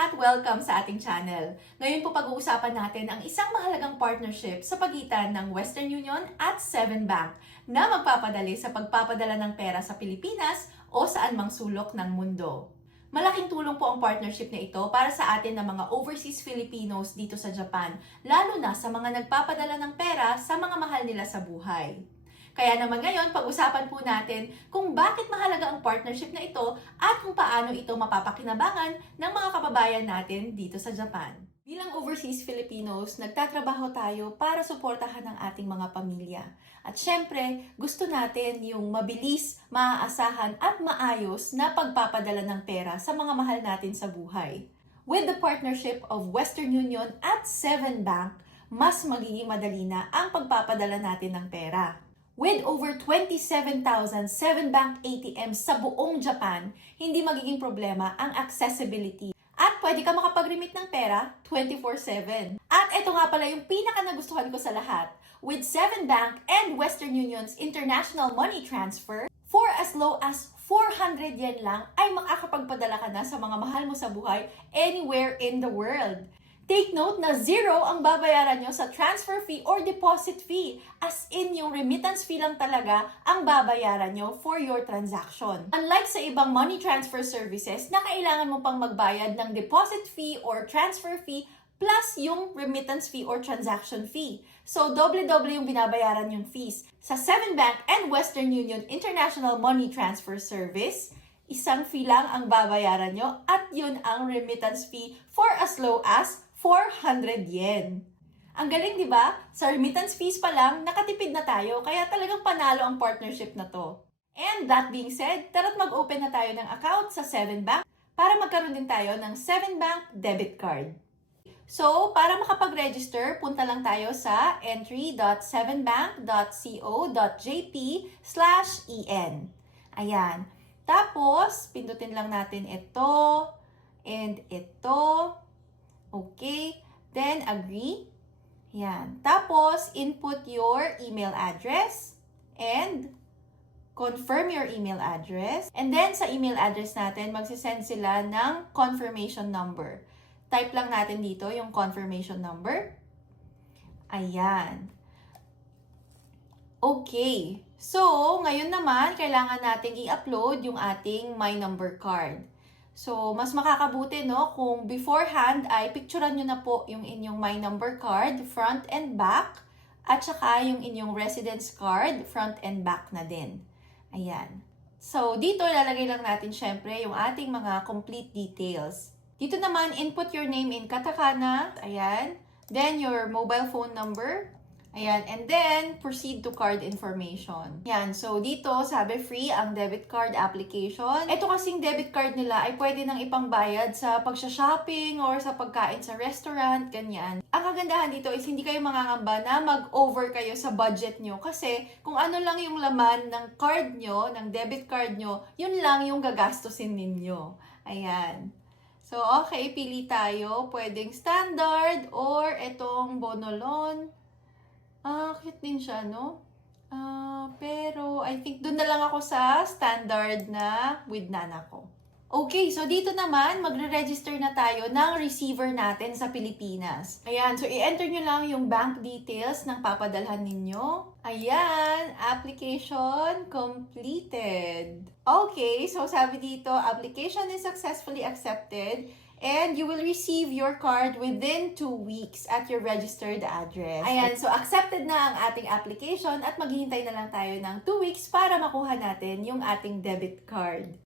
lahat! Welcome sa ating channel. Ngayon po pag-uusapan natin ang isang mahalagang partnership sa pagitan ng Western Union at Seven Bank na magpapadali sa pagpapadala ng pera sa Pilipinas o saan mang sulok ng mundo. Malaking tulong po ang partnership na ito para sa atin ng mga overseas Filipinos dito sa Japan, lalo na sa mga nagpapadala ng pera sa mga mahal nila sa buhay. Kaya naman ngayon, pag-usapan po natin kung bakit mahalaga ang partnership na ito at kung paano ito mapapakinabangan ng mga kababayan natin dito sa Japan. Bilang overseas Filipinos, nagtatrabaho tayo para suportahan ang ating mga pamilya. At syempre, gusto natin yung mabilis, maaasahan at maayos na pagpapadala ng pera sa mga mahal natin sa buhay. With the partnership of Western Union at Seven Bank, mas magiging madali na ang pagpapadala natin ng pera. With over 27,000 Seven Bank ATMs sa buong Japan, hindi magiging problema ang accessibility. At pwede ka makapag-remit ng pera 24/7. At ito nga pala yung pinaka-nagustuhan ko sa lahat. With Seven Bank and Western Union's international money transfer, for as low as 400 yen lang ay makakapagpadala ka na sa mga mahal mo sa buhay anywhere in the world. Take note na zero ang babayaran nyo sa transfer fee or deposit fee. As in, yung remittance fee lang talaga ang babayaran nyo for your transaction. Unlike sa ibang money transfer services na kailangan mo pang magbayad ng deposit fee or transfer fee plus yung remittance fee or transaction fee. So, doble-doble yung binabayaran yung fees. Sa Seven Bank and Western Union International Money Transfer Service, isang fee lang ang babayaran nyo at yun ang remittance fee for as low as 400 yen. Ang galing, di ba? Sa remittance fees pa lang, nakatipid na tayo, kaya talagang panalo ang partnership na to. And that being said, tara't mag-open na tayo ng account sa Seven Bank para magkaroon din tayo ng Seven Bank debit card. So, para makapag-register, punta lang tayo sa entry.sevenbank.co.jp/en. Ayan. Tapos, pindutin lang natin ito and ito. Okay, then agree. Yan. Tapos, input your email address and confirm your email address. And then, sa email address natin, magsisend sila ng confirmation number. Type lang natin dito yung confirmation number. Ayan. Okay. So, ngayon naman, kailangan nating i-upload yung ating My Number card. So, mas makakabuti, no, kung beforehand ay picturean nyo na po yung inyong My Number card, front and back, at saka yung inyong residence card, front and back na din. Ayan. So, dito ilalagay lang natin syempre yung ating mga complete details. Dito naman, input your name in katakana. Ayan. Then, your mobile phone number. Ayan, and then, proceed to card information. Yan, so dito, sabi free ang debit card application. Ito kasing debit card nila ay pwede nang ipangbayad sa pagsha-shopping or sa pagkain sa restaurant, ganyan. Ang kagandahan dito is hindi kayo mangangamba na mag-over kayo sa budget nyo kasi kung ano lang yung laman ng card nyo, ng debit card nyo, yun lang yung gagastusin ninyo. Ayan. So, okay, pili tayo. Pwedeng standard or itong bonolon. Cute din siya, no? Pero I think doon na lang ako sa standard na with nana ko. Okay, so dito naman, magre-register na tayo ng receiver natin sa Pilipinas. Ayan, so i-enter nyo lang yung bank details ng papadalhan ninyo. Ayan, application completed. Okay, so sabi dito, application is successfully accepted. And you will receive your card within 2 weeks at your registered address. Ayan, so accepted na ang ating application at maghihintay na lang tayo ng 2 weeks para makuha natin yung ating debit card.